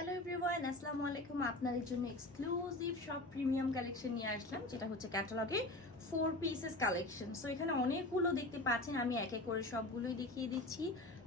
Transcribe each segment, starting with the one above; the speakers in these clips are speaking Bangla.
হ্যালো এভরিওয়ান, আসসালামু আলাইকুম। আপনাদের জন্য এক্সক্লুসিভ সব প্রিমিয়াম কালেকশন নিয়ে আসলাম, যেটা হচ্ছে ক্যাটালগে 4 পিসেস কালেকশন। সো এখানে অনেকগুলো দেখতে পাচ্ছেন, আমি এক এক করে সবগুলোই দেখিয়ে দিচ্ছি।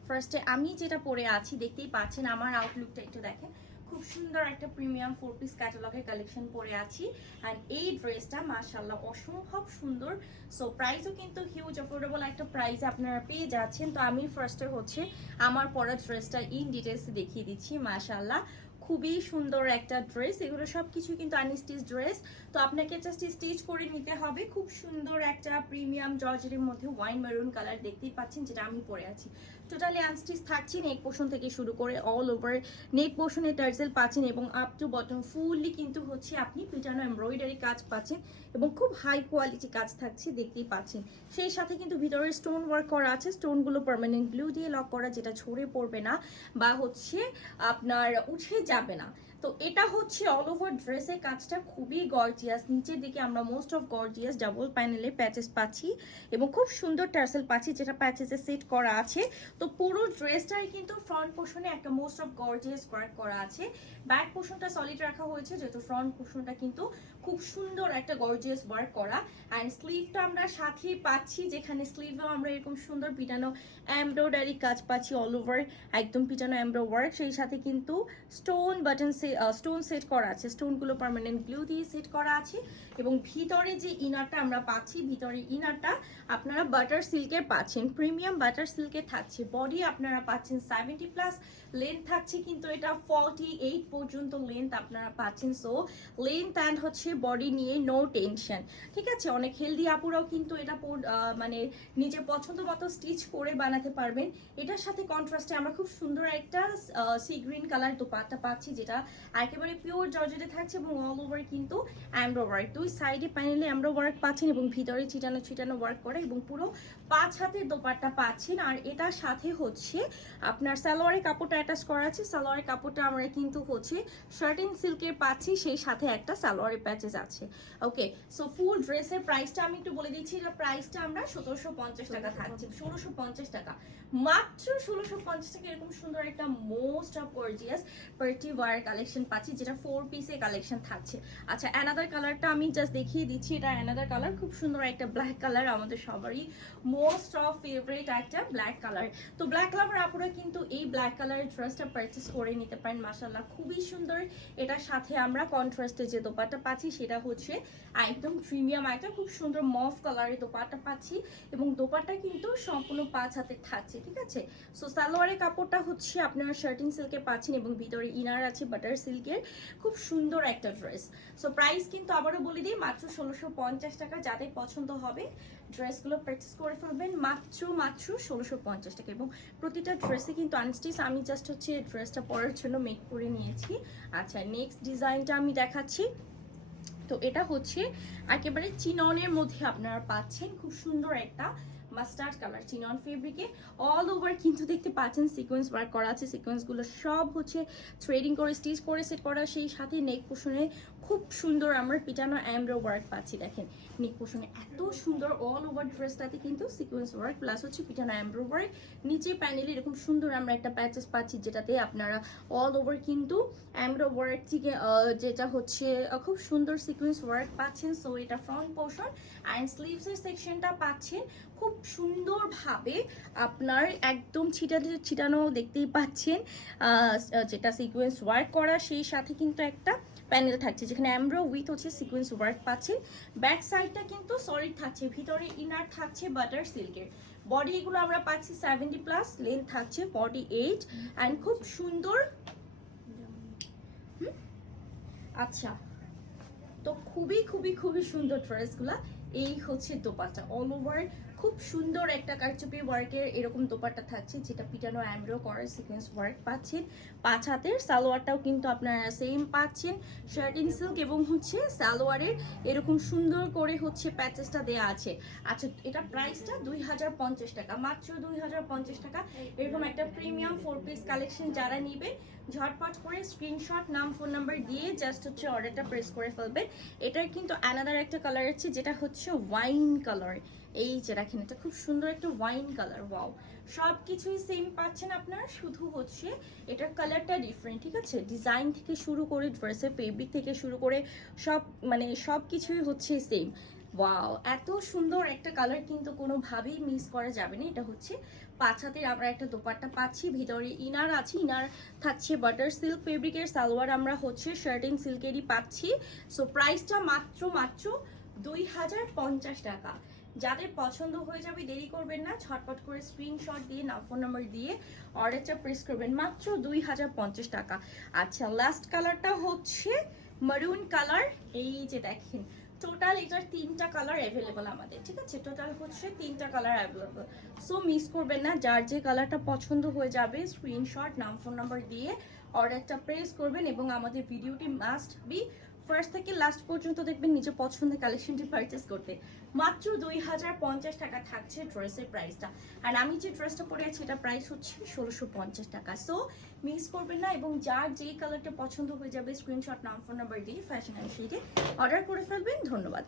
ফার্স্টে আমি যেটা পরে আছি দেখতেই পাচ্ছেন, আমার আউটলুকটা একটু দেখেন। খুব সুন্দর একটা প্রিমিয়াম 4 পিস ক্যাটালগের কালেকশন পরে আছি। অ্যান্ড এই ড্রেসটা মাশাআল্লাহ অসম্ভব সুন্দর। সো প্রাইসও কিন্তু হিউজ অ্যাফোর্ডেবল একটা প্রাইসে আপনারা পেয়ে যাচ্ছেন। তো আমি ফার্স্টে হচ্ছে আমার পরা ড্রেসটা ইন ডিটেলসে দেখিয়ে দিচ্ছি। মাশাআল্লাহ খুবই সুন্দর একটা ড্রেস, এগুলো সব কিছু কিন্তু আনস্টিচ ড্রেস। তো আপনাকে জাস্ট স্টিচ করে নিতে হবে। খুব সুন্দর একটা প্রিমিয়াম জর্জেটের মধ্যে ওয়াইন মেরুন কালার দেখতেই পাচ্ছেন, যেটা আমি পরে আছি। টোটালি আনস্টিচ থাকছে, নেক পোর্শন থেকে শুরু করে অল ওভার নেক পোর্শনে টার্সেল পাচ্ছেন এবং আপ টু বটম ফুললি কিন্তু হচ্ছে আপনি পিটানো এমব্রয়ডারি কাজ পাচ্ছেন এবং খুব হাই কোয়ালিটি কাজ থাকছে দেখতেই পাচ্ছেন। সেই সাথে কিন্তু ভিতরে স্টোন ওয়ার্ক করা আছে, স্টোনগুলো পার্মানেন্ট গ্লু দিয়ে লক করা, যেটা ছড়ে পড়বে না বা হচ্ছে আপনার উঠে যাবে না। তো এটা হচ্ছে অল ওভার ড্রেসের কাজটা খুবই গর্জিয়াস। নিচের দিকে আমরা মোস্ট অফ গর্জিয়াস ডাবল প্যানেলে প্যাচেস পাচ্ছি এবং খুব সুন্দর টার্সেল পাচ্ছি, যেটা প্যাচেসে সেট করা আছে। তো পুরো ড্রেসটাই কিন্তু ফ্রন্ট পোর্শনে একটা মোস্ট অফ গর্জিয়াস ওয়ার্ক করা আছে। ব্যাক পোর্শনটা সলিড রাখা হয়েছে, যেহেতু ফ্রন্ট পোর্শনটা কিন্তু খুব সুন্দর একটা গর্জিয়াস ওয়ার্ক করা। অ্যান্ড স্লিভটা আমরা সাথেই পাচ্ছি, যেখানে স্লিভেও আমরা এরকম সুন্দর পিটানো এমব্রয়ডারি কাজ পাচ্ছি অল ওভার, একদম পিটানো এমব্রো ওয়ার্ক। সেই সাথে কিন্তু স্টোন বাটন স্টোন সেট করা আছে, স্টোনগুলো পার্মানেন্ট গ্লু দিয়ে সেট করা আছে। এবং ভিতরে যে ইনারটা আমরা পাচ্ছি, ভিতরে ইনারটা আপনারা বাটার সিল্কের পাচ্ছেন, প্রিমিয়াম বাটার সিল্কের থাকছে। বডি আপনারা পাচ্ছেন 70+, লেন্থ থাকছে কিন্তু এটা 48 পর্যন্ত লেন্থ আপনারা পাচ্ছেন। সো লেন্থ অ্যান্ড হচ্ছে বডি নিয়ে নো টেনশন, ঠিক আছে। অনেক হেলদি আপুরাও কিন্তু এটা মানে নিজের পছন্দ মতো স্টিচ করে বানাতে পারবেন। এটার সাথে কন্ট্রাস্টে আমরা খুব সুন্দর একটা সি গ্রিন কালার দোপাট্টা পাচ্ছি, যেটা একেবারে পিওর জর্জেটে থাকছে এবং অল ওভার কিন্তু এমব্রো ওয়ার্ক। দুই সাইডে প্যানেলে এমব্রো ওয়ার্ক পাচ্ছেন এবং ভিতরে ছিটানো ছিটানো ওয়ার্ক করে এবং পুরো 5 হাতের দোপাট্টা পাচ্ছেন। আর এটার সাথে হচ্ছে আপনার সালোয়ারের কাপড়টা অ্যাটাচ করা আছে। সালোয়ারের কাপড়টা আমরা কিন্তু হচ্ছে শার্টিন সিল্কের পাচ্ছি, সেই সাথে একটা সালোয়ারের প্যাচেস আছে। ওকে, সো ফুল ড্রেসের প্রাইসটা আমি একটু বলে দিচ্ছি। এটা প্রাইসটা আমরা 1750 টাকা থাকছে, 1650 টাকা, মাত্র 1650 টাকা। এরকম সুন্দর একটা most of gorgeous party wear collection পাচ্ছি, যেটা 4 পিসে কালেকশন থাকছে। আচ্ছা, অ্যানাদার কালারটা আমি জাস্ট দেখিয়ে দিচ্ছি। এটা অ্যানাদার কালার, খুব সুন্দর একটা ব্ল্যাক কালার, আমাদের সবারই মোস্ট অফ ফেভারিট একটা ব্ল্যাক কালার। তো ব্ল্যাক কালার আপনারা কিন্তু এই ব্ল্যাক কালারের ড্রেসটা পারচেস করে নিতে পারেন। মাশাআল্লাহ খুবই সুন্দর। এটার সাথে আমরা কন্ট্রাস্টে যে দোপাট্টা পাচ্ছি, সেটা হচ্ছে একদম প্রিমিয়াম একটা খুব সুন্দর মফ কালারের দোপাট্টা পাচ্ছি এবং দোপাট্টা কিন্তু সম্পূর্ণ 5 হাতের থাকছে, ঠিক আছে। সো সালোয়ারের কাপড়টা হচ্ছে আপনারা শার্টিং সিল্কের পাচ্ছেন এবং ভিতরে ইনার আছে বাটার সিল্কের। খুব সুন্দর একটা ড্রেস। সো প্রাইস কিন্তু আবারও বলে দিই, মাত্র 1650 টাকা। যাদের পছন্দ হবে ড্রেসগুলো পারচেস করে ফেলবেন মাত্র 1650 টাকা। এবং প্রতিটা ড্রেসে কিন্তু আনস্টিচ, আমি জাস্ট হচ্ছে ড্রেসটা পরার জন্য মেক করে নিয়েছি। আচ্ছা, নেক্সট ডিজাইনটা আমি দেখাচ্ছি। তো এটা হচ্ছে একেবারে চিননের মধ্যে আপনারা পাচ্ছেন, খুব সুন্দর একটা মাস্টার্ড কালার চিনন ফেব্রিকে। অল ওভার কিন্তু দেখতে পাচ্ছেন সিকোয়েন্স ওয়ার্ক করা আছে। সিকোয়েন্সগুলো সব হচ্ছে থ্রেডিং করে স্টিচ করে সেট করা। সেই সাথে নেক পোর্শনে খুব সুন্দর আমরা পিটানো এমব্রো ওয়ার্ক পাচ্ছি। দেখেন নেক পোর্শনে এত সুন্দর, অল ওভার ড্রেসটাতে কিন্তু সিকোয়েন্স ওয়ার্ক প্লাস হচ্ছে পিটানো এমব্রো ওয়ার্ক। নিচে প্যানেলে এরকম সুন্দর আমরা একটা প্যাচেস পাচ্ছি, যেটাতে আপনারা অল ওভার কিন্তু এমব্রো ওয়ার্ক থেকে যেটা হচ্ছে খুব সুন্দর সিকোয়েন্স ওয়ার্ক পাচ্ছেন। সো এটা ফ্রন্ট পোর্শন অ্যান্ড স্লিভসের সেকশনটা পাচ্ছেন খুব সুন্দরভাবে আপনার একদম ছিটানো দেখতেই পাচ্ছেন, যেটা সিকোয়েন্স ওয়ার্ক করা। সেই সাথে কিন্তু একটা প্যানেল থাকছে, যেখানে এমব্রো উইথ হচ্ছে সিকোয়েন্স ওয়ার্ক পাচ্ছেন। ব্যাক সাইডটা কিন্তু সলিড থাকছে, ভিতরে ইনার থাকছে বাটার সিল্কের। বডি এগুলো আমরা পাচ্ছি 70+, লেন্থ থাকছে 48 অ্যান্ড খুব সুন্দর। আচ্ছা, তো খুবই খুবই খুবই সুন্দর ড্রেসগুলা। এই হচ্ছে দোপাট্টা, অল ওভার খুব সুন্দর একটা কারচুপি ওয়ার্কের এরকম দোপাট্টা থাকছে, যেটা পিটানো এমব্রো করার সিকোয়েন্স ওয়ার্ক পাচ্ছেন। 5 হাতের সালোয়ারটাও কিন্তু আপনারা সেম পাচ্ছেন, শার্টিং সিল্ক এবং হচ্ছে সালোয়ারের এরকম সুন্দর করে হচ্ছে প্যাচেসটা দেয়া আছে। আচ্ছা, এটা প্রাইসটা 2050 টাকা, মাত্র 2050 টাকা। এরকম একটা প্রিমিয়াম 4 পিস কালেকশন যারা নিবে ঝটপট করে স্ক্রিনশট, নাম, ফোন নাম্বার দিয়ে জাস্ট হচ্ছে অর্ডারটা প্রেস করে ফেলবেন। এটার কিন্তু অ্যানাদার একটা কালার আছে, যেটা হচ্ছে ওয়াইন কালার। এই যে দেখেন এটা খুব সুন্দর একটা ওয়াইন কালার, ওয়াও। সব কিছুই সেম পাচ্ছেন আপনারা, শুধু হচ্ছে এটার কালারটা ডিফারেন্ট, ঠিক আছে? ডিজাইন থেকে শুরু করে ড্রেসের ফেব্রিক থেকে শুরু করে সব মানে সব কিছুই হচ্ছে সেম। ওয়াও, এত সুন্দর একটা কালার কিন্তু কোনোভাবেই মিস করা যাবে না। এটা হচ্ছে 5 হাতের আমরা একটা দোপাট্টা পাচ্ছি, ভিতরে ইনার আছে, ইনার থাকছে বাটার সিল্ক ফেব্রিকের, সালোয়ার আমরা হচ্ছে শার্টিং সিল্কেরই পাচ্ছি। সো প্রাইসটা মাত্র 2050 টাকা। যাদের পছন্দ হয়ে যাবে দেরি করবেন না, ঝটপট করে স্ক্রিনশট দিয়ে নাম ফোন নাম্বার দিয়ে অর্ডারটা প্রেস করবেন, মাত্র 2050 টাকা। আচ্ছা, লাস্ট কালারটা হচ্ছে মারুন কালার। এই যে দেখেন টোটাল এটার 3টা কালার অ্যাভেলেবল আমাদের, ঠিক আছে? টোটাল হচ্ছে 3টা কালার অ্যাভেলেবল। সো মিস করবেন না, যার যে কালারটা পছন্দ হয়ে যাবে স্ক্রিনশট নাম ফোন নাম্বার দিয়ে অর্ডারটা প্রেস করবেন, এবং আমাদের ভিডিওটি মাস্ট বি ফার্স্ট থেকে লাস্ট পর্যন্ত দেখবেন নিজের পছন্দের কালেকশনটি পারচেস করতে। মাত্র 2050 টাকা থাকছে ড্রেসের প্রাইসটা। আর আমি যে ড্রেসটা পরে আছি এটা প্রাইস হচ্ছে 1650 টাকা। সো মিস করবেন না, এবং যার যেই কালারটা পছন্দ হয়ে যাবে স্ক্রিনশট নাম ফোন নাম্বার দিয়ে ফ্যাশন অ্যান্ড শিটে অর্ডার করে ফেলবেন। ধন্যবাদ।